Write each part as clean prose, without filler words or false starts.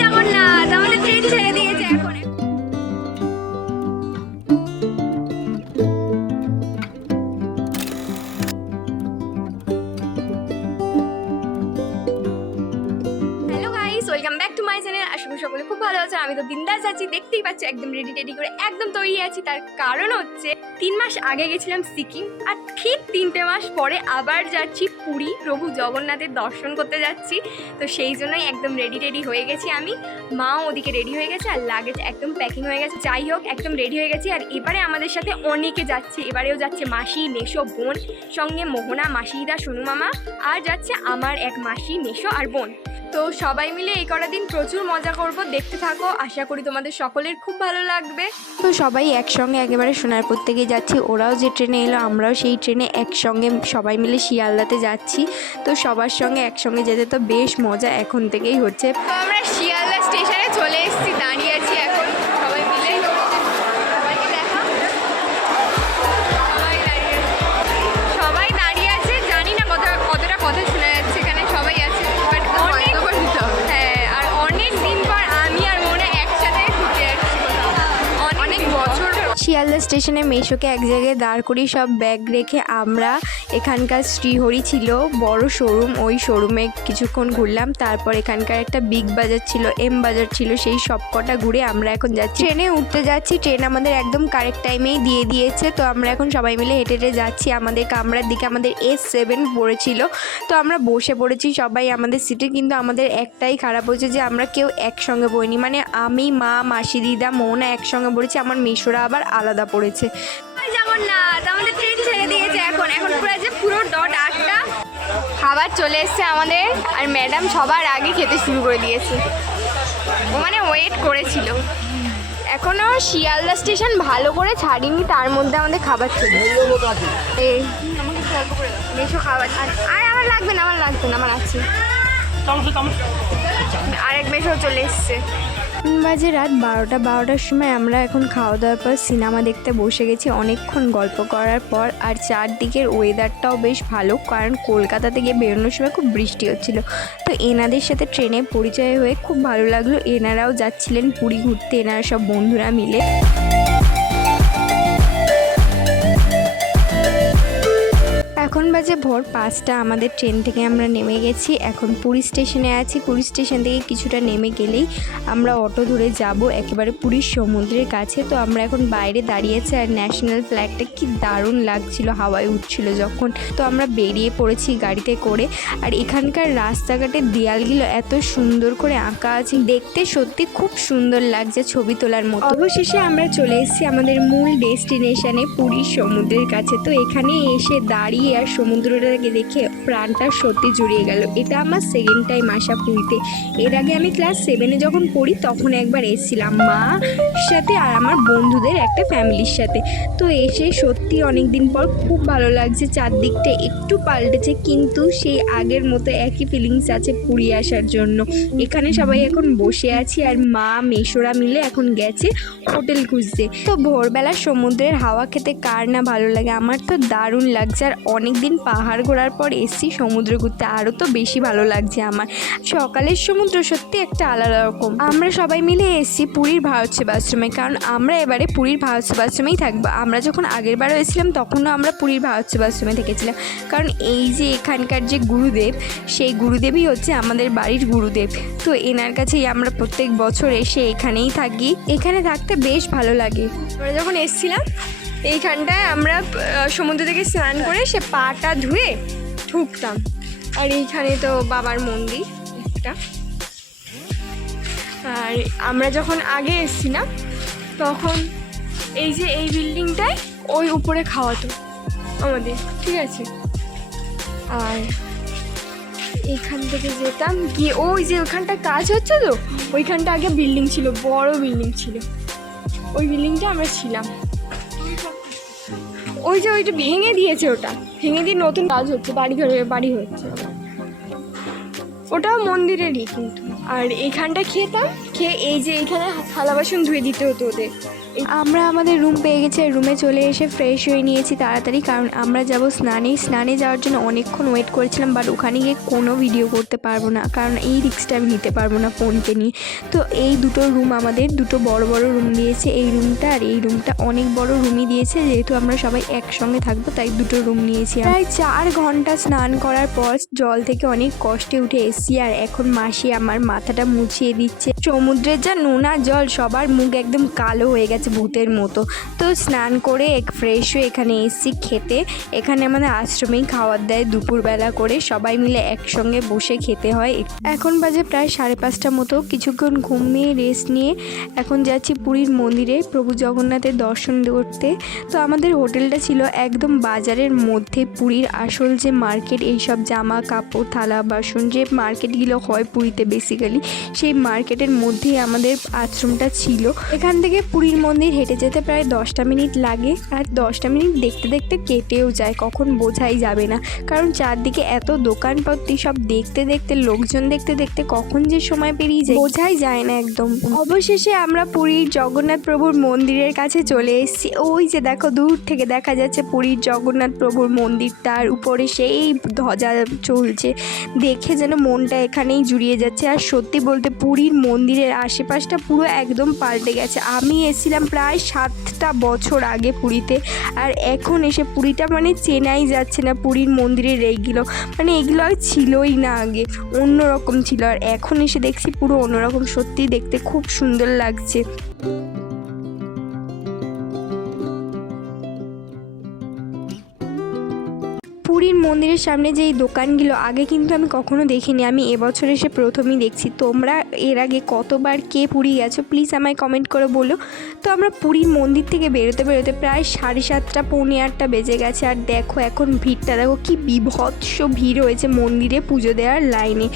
জগন্নাথ আমাদের ট্রেন ছেড়ে দিয়েছে এখন। Welcome back to my channel. আশা করি সকলে খুব ভালো আছে। আমি তো বিন্দাস আছি, দেখতেই পাচ্ছি একদম রেডি করে একদম তৈরি আছি। তার কারণ হচ্ছে 3 মাস আগে গেছিলাম সিকিম, আর ঠিক 3টে মাস পরে আবার যাচ্ছি পুরী, প্রভু জগন্নাথের দর্শন করতে যাচ্ছি। তো সেই জন্যই একদম রেডি হয়ে গেছি আমি, মাও ওদিকে রেডি হয়ে গেছে, আর লাগেজ একদম প্যাকিং হয়ে গেছে। যাই হোক, একদম রেডি হয়ে গেছি। আর এবারে আমাদের সাথে অনেকে যাচ্ছে, এবারেও যাচ্ছে মাসি, মেসো, বোন, সঙ্গে মোহনা, মাসিদা, সোনু মামা, আর যাচ্ছে আমার এক মাসি, মেসো আর বোন। তো সবাই মিলে এই কটা দিন প্রচুর মজা করব, দেখতে থাকো। আশা করি তোমাদের সকলের খুব ভালো লাগবে। তো সবাই একসঙ্গে একেবারে সোনারপুর থেকে যাচ্ছি। ওরাও যে ট্রেনে এলো, আমরাও সেই ট্রেনে একসঙ্গে সবাই মিলে শিয়ালদাতে যাচ্ছি। তো সবার সঙ্গে একসঙ্গে যেতে তো বেশ মজা এখন থেকেই হচ্ছে। তো আমরা শিয়ালদা স্টেশনে চলে এসেছি, দাঁড়িয়ে আছি এখন সবাই মিলে। সবাইকে দেখা, সবাই দাঁড়িয়ে আছে। জানি না কতটা কথা শোনা যাচ্ছে, এখানে সবাই আছে, বাট অনেক, হ্যাঁ, আর অনেক দিন পর আমি আর মনে একসাথে ঘুরতে যাচ্ছি, অনেক বছর। শিয়ালদা স্টেশনে মেশোকে এক জায়গায় দাঁড় করিয়ে সব ব্যাগ রেখে আমরা এখানকার শ্রীহরি ছিল বড় শোরুম, ওই শোরুমে কিছুক্ষণ ঘুরলাম। তারপর এখানকার একটা বিগ বাজার ছিল, এম বাজার ছিল, সেই সব কটা ঘুরে আমরা এখন যাচ্ছি, ট্রেনে উঠতে যাচ্ছি। ট্রেন আমাদের একদম কারেক্ট টাইমেই দিয়ে দিয়েছে। তো আমরা এখন সবাই মিলে হেঁটে যাচ্ছি আমাদের কামরার দিকে। আমাদের S7 পড়েছিল, তো আমরা বসে পড়েছি সবাই আমাদের সিটে। কিন্তু আমাদের একটাই খারাপ হয়েছে যে আমরা কেউ একসঙ্গে বইনি, মানে আমি, মা, মাসি, দিদা, মৌনা একসঙ্গে পড়েছি, আমার মেশোরা আবার আলাদা পড়েছে। জগন্নাথ আমাদের ট্রেন ছেড়ে দিয়েছে এখন পুরো ডট 8টা। খাবার চলে এসছে আমাদের, আর ম্যাডাম সবার আগে খেতে শুরু করে দিয়েছে। ও মানে ওয়েট করেছিল। এখনও শিয়ালদা স্টেশন ভালো করে ছাড়িনি, তার মধ্যে আমাদের খাবার চলে এই বেশি খাবার। আর আমার লাগবে না, আমার আছে। আরেক বেশও চলে এসছে। বাজে রাত 12টার সময় আমরা এখন খাওয়া দাওয়ার পর সিনেমা দেখতে বসে গেছি অনেকক্ষণ গল্প করার পর। আর চারদিকের ওয়েদারটাও বেশ ভালো, কারণ কলকাতা থেকে বেরোনোর সময় খুব বৃষ্টি হচ্ছিল। তো এনাদের সাথে ট্রেনে পরিচয় হয়ে খুব ভালো লাগলো। এনারাও যাচ্ছিলেন পুরী ঘুরতে, এনারা সব বন্ধুরা মিলে। এখন বাজে ভোর 5টা, আমাদের ট্রেন থেকে আমরা নেমে গেছি। এখন পুরী স্টেশনে আছি। পুরী স্টেশন থেকে কিছুটা নেমে গেলেই আমরা অটো ধরে যাব একেবারে পুরীর সমুদ্রের কাছে। তো আমরা এখন বাইরে দাঁড়িয়েছি, আর ন্যাশনাল ফ্ল্যাগটা কি দারুণ লাগছিল হাওয়ায় উঠছিল যখন। তো আমরা বেরিয়ে পড়েছি গাড়িতে করে। আর এখানকার রাস্তাঘাটের দেয়ালগুলো এত সুন্দর করে আঁকা আছে, দেখতে সত্যি খুব সুন্দর লাগছে, ছবি তোলার মতো। অবশেষে আমরা চলে এসেছি আমাদের মূল ডেস্টিনেশনে, পুরীর সমুদ্রের কাছে। তো এখানে এসে দাঁড়িয়ে আর সমুদ্রটাকে দেখে প্রাণটা সত্যি জুড়িয়ে গেল। এটা আমার সেকেন্ড টাইম আসা পুরীতে। এর আগে আমি ক্লাস 7-এ যখন পড়ি তখন একবার এসেছিলাম মার সাথে আর আমার বন্ধুদের একটা ফ্যামিলির সাথে। তো এসে সত্যি অনেক দিন পর খুব ভালো লাগছে। চারদিকটা একটু পাল্টেছে, কিন্তু সেই আগের মতো একই ফিলিংস আছে পুরী আসার জন্য। এখানে সবাই এখন বসে আছি, আর মা, মেশোরা মিলে এখন গেছে হোটেল খুঁজতে। তো ভোরবেলা সমুদ্রের হাওয়া খেতে কার না ভালো লাগে, আমার তো দারুণ লাগছে। আর অনেক দিন পাহাড় ঘোরার পর এসছি সমুদ্র ঘুরতে, আরও তো বেশি ভালো লাগছে আমার। সকালের সমুদ্র সত্যি একটা আলাদা রকম। আমরা সবাই মিলে এসছি পুরীর ভারত সেবাশ্রমে, কারণ আমরা এবারে পুরীর ভারত সেবাশ্রমেই থাকবো। আমরা যখন আগের বারও এসেছিলাম তখনও আমরা পুরীর ভারত সেবাশ্রমে থেকেছিলাম, কারণ এই যে এখানকার যে গুরুদেব, সেই গুরুদেবই হচ্ছে আমাদের বাড়ির গুরুদেব। তো এনার কাছেই আমরা প্রত্যেক বছর এসে এখানেই থাকি। এখানে থাকতে বেশ ভালো লাগে। আমরা যখন এসেছিলাম এইখানটায় আমরা সমুদ্র থেকে স্নান করে সে পাটা ধুয়ে ঢুকতাম। আর এইখানে তো বাবার মন্দির একটা। আর আমরা যখন আগে এসেছিলাম তখন এই যে এই বিল্ডিংটায় ওই উপরে খাওয়াতো আমাদের, ঠিক আছে। আর এইখান থেকে যেতাম গিয়ে ওই যে ওইখানটা কাজ হচ্ছে, তো ওইখানটা আগে বিল্ডিং ছিল, বড় বিল্ডিং ছিল, ওই বিল্ডিংটা আমরা ছিলাম। ওই যে ওইটা ভেঙে দিয়েছে, ওটা ভেঙে দিয়ে নতুন কাজ হচ্ছে, বাড়ি হচ্ছে। ওটাও মন্দিরেরই কিন্তু। আর এইখানটা খেতাম, খেয়ে এই যে এইখানে থালা বাসন ধুয়ে দিতে হতো ওদের, আমরা আমাদের রুম পেয়ে গেছি, রুমে চলে এসে ফ্রেশ হয়ে নিয়েছি তাড়াতাড়ি, কারণ আমরা যাব স্নানে যাওয়ার জন্য অনেকক্ষণ ওয়েট করেছিলাম, বাট ওখানে গিয়ে কোনো ভিডিও করতে পারবো না, কারণ এই রিস্কটা আমি নিতে পারবো না ফোনকে নিয়ে। তো এই দুটো রুম আমাদের দুটো বড় বড় রুম দিয়েছে, এই রুমটা আর এই রুমটা অনেক বড় রুমই দিয়েছে, যেহেতু আমরা সবাই একসঙ্গে থাকবো তাই দুটো রুম নিয়েছি। প্রায় 4 ঘন্টা স্নান করার পর জল থেকে অনেক কষ্টে উঠে এসেছি, আর এখন মাসি আমার মাথাটা মুছিয়ে দিচ্ছে। সমুদ্রের যা নোনা জল, সবার মুখ একদম কালো হয়ে গেছে ভূতের মতো। তো স্নান করে ফ্রেশ হয়ে এখানে এসেছি খেতে। এখানে আমাদের আশ্রমেই খাবার দেয় দুপুরবেলা করে, সবাই মিলে একসঙ্গে বসে খেতে হয়। এখন বাজে প্রায় 5:30 মতো, কিছুক্ষণ ঘুমিয়ে রেস্ট নিয়ে এখন যাচ্ছি পুরীর মন্দিরে প্রভু জগন্নাথের দর্শন করতে। তো আমাদের হোটেলটা ছিল একদম বাজারের মধ্যে, পুরীর আসল যে মার্কেট, এইসব জামা কাপড় থালা বাসন যে মার্কেটগুলো হয় পুরীতে বেসিক্যালি, সেই মার্কেটের মধ্যেই আমাদের আশ্রমটা ছিল। এখান থেকে পুরীর মন্দির হেঁটে যেতে প্রায় 10টা মিনিট লাগে, আর 10টা মিনিট দেখতে দেখতে কেটেও যায়, কখন বোঝাই যাবে না, কারণ চারদিকে এত দোকানপত্র, সব দেখতে দেখতে লোকজন দেখতে দেখতে কখন যে সময় পেরিয়ে যায় বোঝাই যায় না একদম। অবশেষে আমরা পুরীর জগন্নাথ প্রভুর মন্দিরের কাছে চলে এসেছি। ওই যে দেখো দূর থেকে দেখা যাচ্ছে পুরীর জগন্নাথ প্রভুর মন্দিরটার উপরে সেই ধ্বজা চলছে, দেখে যেন মনটা এখানেই জুড়িয়ে যাচ্ছে। আর সত্যি বলতে পুরীর মন্দিরের আশেপাশটা পুরো একদম পাল্টে গেছে। আমি এসেছিলাম প্রায় 7টা বছর আগে পুরীতে, আর এখন এসে পুরীটা মানে চেনাই যাচ্ছে না। পুরীর মন্দিরের এইগুলো মানে এগুলো আর ছিলই না, আগে অন্যরকম ছিল, আর এখন এসে দেখছি পুরো অন্যরকম। সত্যি দেখতে খুব সুন্দর লাগছে। পুরীর মন্দিরের সামনে যেই দোকানগুলো আগে কিন্তু আমি কখনো দেখিনি, আমি এবছর এসে প্রথমেই দেখছি। তোমরা এর আগে কতবার কে পুরী গেছো প্লিজ আমায় কমেন্ট করে বলো। তো আমরা পুরীর মন্দির থেকে বেরোতে বেরোতে প্রায় 7:30 পৌনে 8টা বেজে গেছে, আর দেখো এখন ভিড়টা দেখো কি বিভৎস ভিড় হয়েছে মন্দিরে পুজো দেওয়ার লাইনে।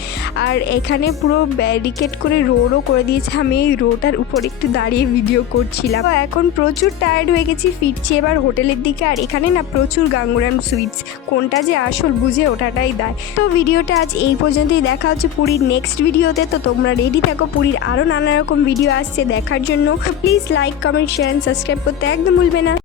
আর এখানে পুরো ব্যারিকেড করে রোডও করে দিয়েছে, আমি এই রোডটার উপর একটু দাঁড়িয়ে ভিডিও করছিলাম। তো এখন প্রচুর টায়ার্ড হয়ে গেছি, ফিরছি এবার হোটেলের দিকে। আর এখানে না প্রচুর গাঙ্গুরাম সুইটস, কোনটা যে আসল বুঝে ওঠাটাই দেয়। তো ভিডিওটা আজ এই পর্যন্তই, দেখা হচ্ছে পুরীর নেক্সট ভিডিওতে। তো তোমরা রেডি থাকো, পুরীর আরও নানা রকম ভিডিও আসছে দেখার জন্য। তো please like comment share and subscribe করতে একদম ভুলবে না।